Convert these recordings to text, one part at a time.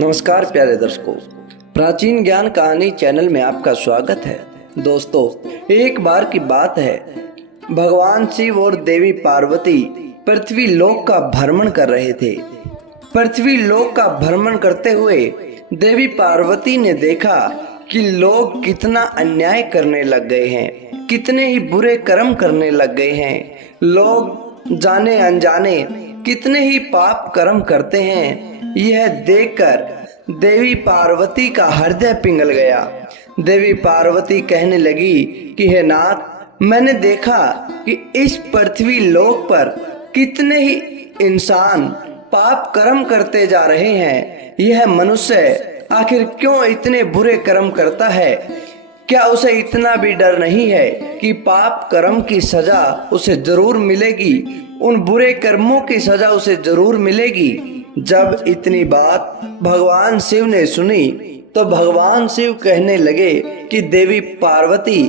नमस्कार प्यारे दर्शकों, प्राचीन ज्ञान कहानी चैनल में आपका स्वागत है। दोस्तों, एक बार की बात है, भगवान शिव और देवी पार्वती पृथ्वी लोक का भ्रमण कर रहे थे। पृथ्वी लोक का भ्रमण करते हुए देवी पार्वती ने देखा कि लोग कितना अन्याय करने लग गए हैं, कितने ही बुरे कर्म करने लग गए हैं। लोग जाने अनजाने कितने ही पाप कर्म करते हैं। यह देखकर देवी पार्वती का हृदय पिघल गया। देवी पार्वती कहने लगी कि हे नाथ, मैंने देखा कि इस पृथ्वी लोक पर कितने ही इंसान पाप कर्म करते जा रहे हैं। यह मनुष्य आखिर क्यों इतने बुरे कर्म करता है? क्या उसे इतना भी डर नहीं है कि पाप कर्म की सजा उसे जरूर मिलेगी, उन बुरे कर्मों की सजा उसे जरूर मिलेगी। जब इतनी बात भगवान शिव ने सुनी तो भगवान शिव कहने लगे कि देवी पार्वती,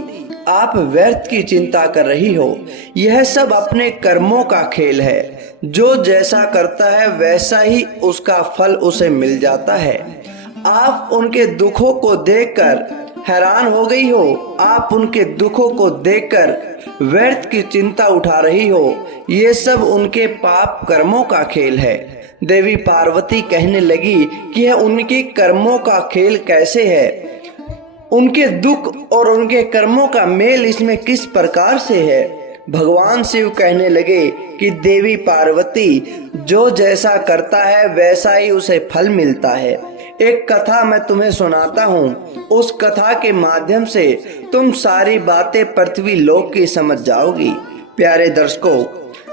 आप व्यर्थ की चिंता कर रही हो। यह सब अपने कर्मों का खेल है। जो जैसा करता है वैसा ही उसका फल उसे मिल जाता है। आप उनके दुखों को देखकर हैरान हो गई हो। आप उनके दुखों को देखकर व्यर्थ की चिंता उठा रही हो। ये सब उनके पाप कर्मों का खेल है। देवी पार्वती कहने लगी कि यह उनके कर्मों का खेल कैसे है? उनके दुख और उनके कर्मों का मेल इसमें किस प्रकार से है? भगवान शिव कहने लगे कि देवी पार्वती, जो जैसा करता है वैसा ही उसे फल मिलता है। एक कथा मैं तुम्हें सुनाता हूँ। उस कथा के माध्यम से तुम सारी बातें पृथ्वी लोक की समझ जाओगी। प्यारे दर्शकों,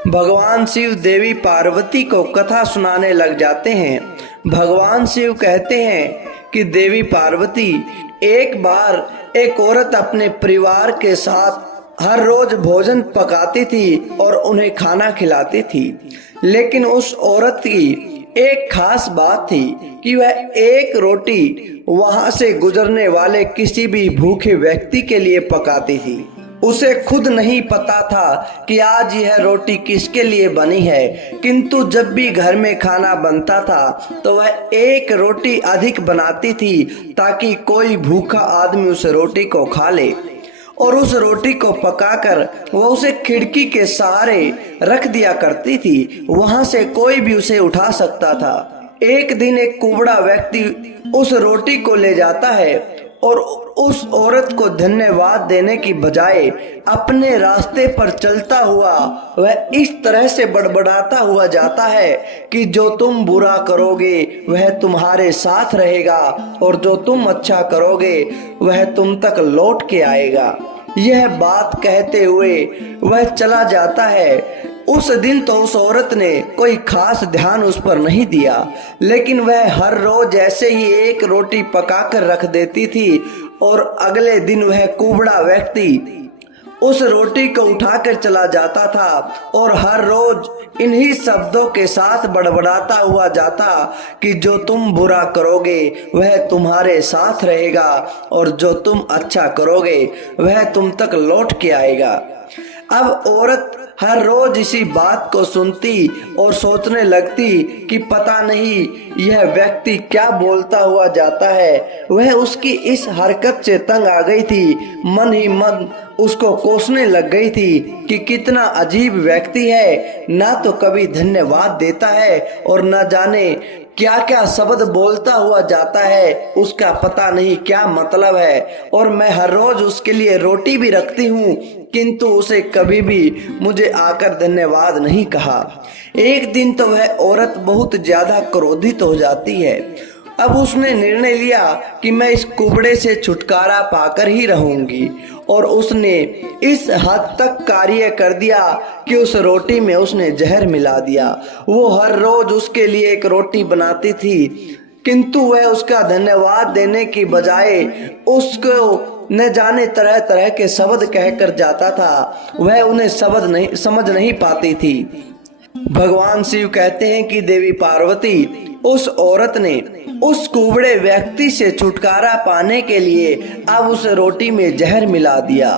भगवान शिव देवी पार्वती को कथा सुनाने लग जाते हैं। भगवान शिव कहते हैं कि देवी पार्वती, एक बार एक औरत अपने परिवार के साथ हर रोज भोजन पकाती थी और उन्हें खाना खिलाती थी। लेकिन उस औरत की एक खास बात थी कि वह एक रोटी वहां से गुजरने वाले किसी भी भूखे व्यक्ति के लिए पकाती थी। उसे खुद नहीं पता था कि आज यह रोटी किसके लिए बनी है, किंतु जब भी घर में खाना बनता था तो वह एक रोटी अधिक बनाती थी ताकि कोई भूखा आदमी उस रोटी को खा ले। और उस रोटी को पकाकर वह उसे खिड़की के सहारे रख दिया करती थी। वहां से कोई भी उसे उठा सकता था। एक दिन एक कुबड़ा व्यक्ति उस रोटी को ले जाता है और उस औरत को धन्यवाद देने की बजाय अपने रास्ते पर चलता हुआ वह इस तरह से बड़बड़ाता हुआ जाता है कि जो तुम बुरा करोगे वह तुम्हारे साथ रहेगा और जो तुम अच्छा करोगे वह तुम तक लौट के आएगा। यह बात कहते हुए वह चला जाता है। उस दिन तो उस औरत ने कोई खास ध्यान उस पर नहीं दिया, लेकिन वह हर रोज ऐसे ही एक रोटी पकाकर रख देती थी और अगले दिन वह कुबड़ा व्यक्ति उस रोटी को उठाकर चला जाता था और हर रोज इन्हीं शब्दों के साथ बड़बड़ाता हुआ जाता कि जो तुम बुरा करोगे वह तुम्हारे साथ रहेगा और जो तुम अच्छा करोगे वह तुम तक लौट के आएगा। अब औरत हर रोज इसी बात को सुनती और सोचने लगती कि पता नहीं यह व्यक्ति क्या बोलता हुआ जाता है। वह उसकी इस हरकत से तंग आ गई थी। मन ही मन उसको कोसने लग गई थी कि कितना अजीब व्यक्ति है, ना तो कभी धन्यवाद देता है और न जाने क्या क्या शब्द बोलता हुआ जाता है, उसका पता नहीं क्या मतलब है। और मैं हर रोज उसके लिए रोटी भी रखती हूँ, किंतु उसे कभी भी मुझे आकर धन्यवाद नहीं कहा। एक दिन तो वह औरत बहुत ज्यादा क्रोधित हो जाती है। अब उसने निर्णय लिया कि मैं इस कुबड़े से छुटकारा पाकर ही रहूंगी और उसने इस हद तक कार्य कर दिया कि उस रोटी में उसने जहर मिला दिया। वो हर रोज उसके लिए एक रोटी बनाती थी, किंतु वह उसका धन्यवाद देने की बजाय उसको न जाने तरह तरह के शब्द कहकर जाता था। वह उन्हें समझ नहीं पाती थी। भगवान शिव कहते हैं कि देवी पार्वती, उस औरत ने उस कुबड़े व्यक्ति से छुटकारा पाने के लिए अब उस रोटी में जहर मिला दिया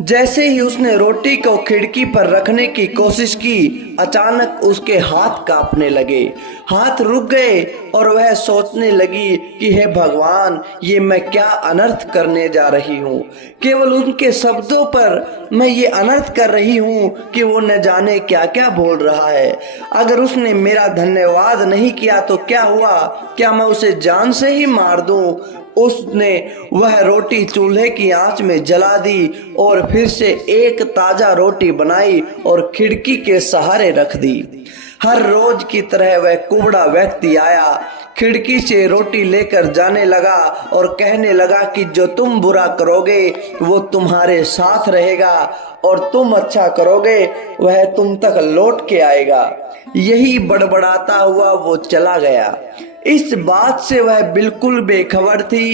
जैसे ही उसने रोटी को खिड़की पर रखने की कोशिश की, अचानक उसके हाथ कांपने लगे, हाथ रुक गए और वह सोचने लगी कि हे भगवान, ये मैं क्या अनर्थ करने जा रही हूँ। केवल उनके शब्दों पर मैं ये अनर्थ कर रही हूँ कि वो न जाने क्या क्या बोल रहा है। अगर उसने मेरा धन्यवाद नहीं किया तो क्या हुआ? क्या मैं उसे जान से ही मार दूँ? उसने वह रोटी चूल्हे की आंच में जला दी और फिर से एक ताजा रोटी बनाई और खिड़की के सहारे रख दी। हर रोज की तरह वह कुबड़ा व्यक्ति आया, खिड़की से रोटी लेकर जाने लगा और कहने लगा कि जो तुम बुरा करोगे वो तुम्हारे साथ रहेगा और तुम अच्छा करोगे वह तुम तक लौट के आएगा। यही बड़बड़ाता हुआ वो चला गया। इस बात से वह बिल्कुल बेखबर थी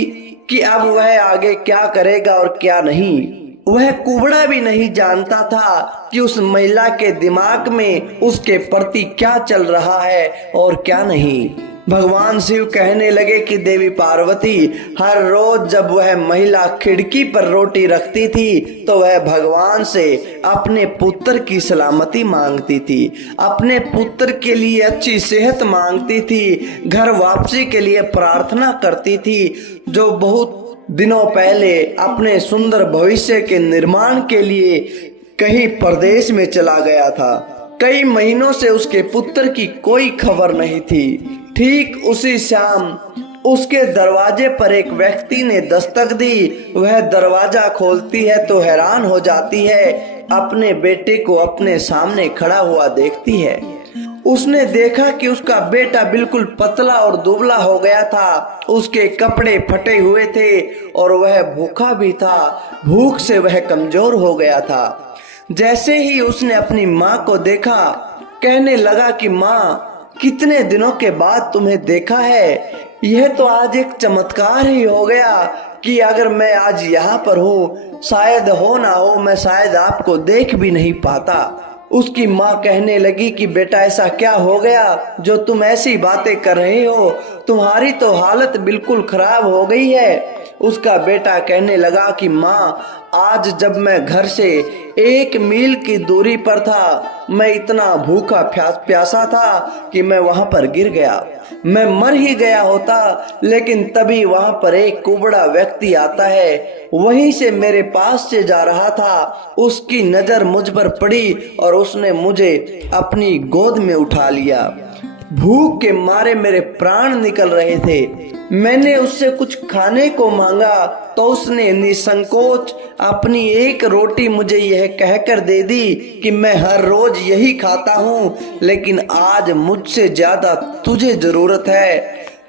कि अब वह आगे क्या करेगा और क्या नहीं। वह कुबड़ा भी नहीं जानता था कि उस महिला के दिमाग में उसके प्रति क्या चल रहा है और क्या नहीं। भगवान शिव कहने लगे कि देवी पार्वती, हर रोज जब वह महिला खिड़की पर रोटी रखती थी तो वह भगवान से अपने पुत्र की सलामती मांगती थी, अपने पुत्र के लिए अच्छी सेहत मांगती थी, घर वापसी के लिए प्रार्थना करती थी, जो बहुत दिनों पहले अपने सुंदर भविष्य के निर्माण के लिए कहीं परदेश में चला गया था। कई महीनों से उसके पुत्र की कोई खबर नहीं थी। ठीक उसी शाम उसके दरवाजे पर एक व्यक्ति ने दस्तक दी। वह दरवाजा खोलती है तो हैरान हो जाती है, अपने बेटे को अपने सामने खड़ा हुआ देखती है। उसने देखा कि उसका बेटा बिल्कुल पतला और दुबला हो गया था, उसके कपड़े फटे हुए थे और वह भूखा भी था। भूख से वह कमजोर हो गया था। जैसे ही उसने अपनी माँ को देखा, कहने लगा कि माँ, कितने दिनों के बाद तुम्हें देखा है। यह तो आज एक चमत्कार ही हो गया कि अगर मैं आज यहाँ पर हूँ, शायद हो ना हो मैं शायद आपको देख भी नहीं पाता। उसकी माँ कहने लगी कि बेटा ऐसा क्या हो गया जो तुम ऐसी बातें कर रहे हो, तुम्हारी तो हालत बिल्कुल खराब हो गई है। उसका बेटा कहने लगा कि माँ, आज जब मैं घर से 1 मील की दूरी पर था, मैं इतना भूखा प्यासा था कि मैं वहां पर गिर गया। मैं मर ही गया होता, लेकिन तभी वहां पर एक कुबड़ा व्यक्ति आता है, वहीं से मेरे पास से जा रहा था। उसकी नजर मुझ पर पड़ी और उसने मुझे अपनी गोद में उठा लिया। भूख के मारे मेरे प्राण निकल रहे थे। मैंने उससे कुछ खाने को मांगा तो उसने निसंकोच अपनी एक रोटी मुझे यह कहकर दे दी कि मैं हर रोज यही खाता हूँ, लेकिन आज मुझसे ज्यादा तुझे जरूरत है,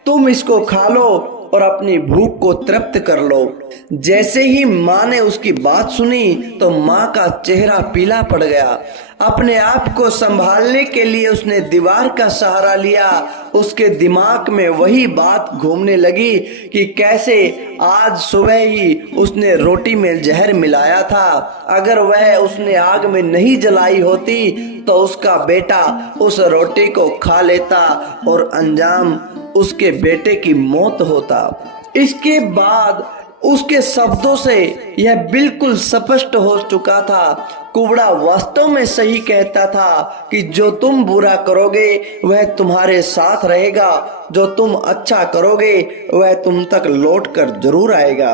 तुम इसको खा लो और अपनी भूख को तृप्त कर लो। जैसे ही माँ ने उसकी बात सुनी तो माँ का चेहरा पीला पड़ गया। अपने आप को संभालने के लिए उसने दीवार का सहारा लिया। उसके दिमाग में वही बात घूमने लगी कि कैसे आज सुबह ही उसने रोटी में जहर मिलाया था। अगर वह उसने आग में नहीं जलाई होती तो उसका बेटा उस रोटी को खा लेता और अंजाम उसके बेटे की मौत होता। इसके बाद उसके शब्दों से यह बिल्कुल स्पष्ट हो चुका था, कुबड़ा वास्तव में सही कहता था कि जो तुम बुरा करोगे वह तुम्हारे साथ रहेगा, जो तुम अच्छा करोगे वह तुम तक लौट कर जरूर आएगा।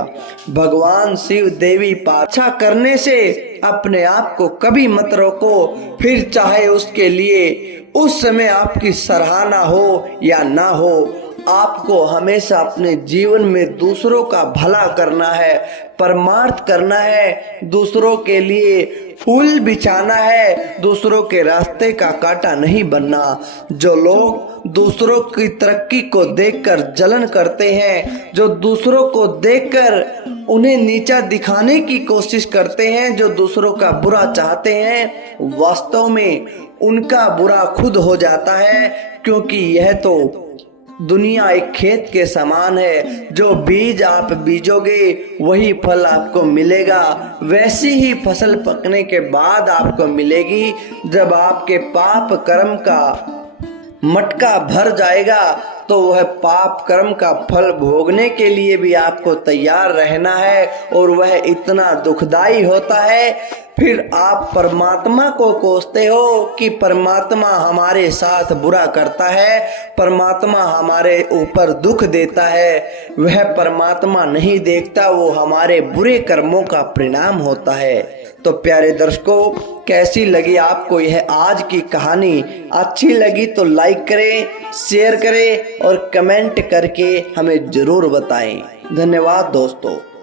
भगवान शिव देवी अच्छा करने से अपने आप को कभी मत रोको, फिर चाहे उसके लिए उस समय आपकी सराहना हो या ना हो, आपको हमेशा अपने जीवन में दूसरों का भला करना है, परमार्थ करना है, दूसरों के लिए फूल बिछाना है, दूसरों के रास्ते का कांटा नहीं बनना। जो लोग दूसरों की तरक्की को देखकर जलन करते हैं, जो दूसरों को देखकर उन्हें नीचा दिखाने की कोशिश करते हैं, जो दूसरों का बुरा चाहते हैं, वास्तव में उनका बुरा खुद हो जाता है, क्योंकि यह तो दुनिया एक खेत के समान है। जो बीज आप बीजोगे वही फल आपको मिलेगा। वैसी ही फसल पकने के बाद आपको मिलेगी। जब आपके पाप कर्म का मटका भर जाएगा तो वह पाप कर्म का फल भोगने के लिए भी आपको तैयार रहना है, और वह इतना दुखदाई होता है। फिर आप परमात्मा को कोसते हो कि परमात्मा हमारे साथ बुरा करता है, परमात्मा हमारे ऊपर दुख देता है। वह परमात्मा नहीं देखता, वो हमारे बुरे कर्मों का परिणाम होता है। तो प्यारे दर्शकों, कैसी लगी आपको यह आज की कहानी? अच्छी लगी तो लाइक करें, शेयर करें और कमेंट करके हमें जरूर बताएं। धन्यवाद दोस्तों।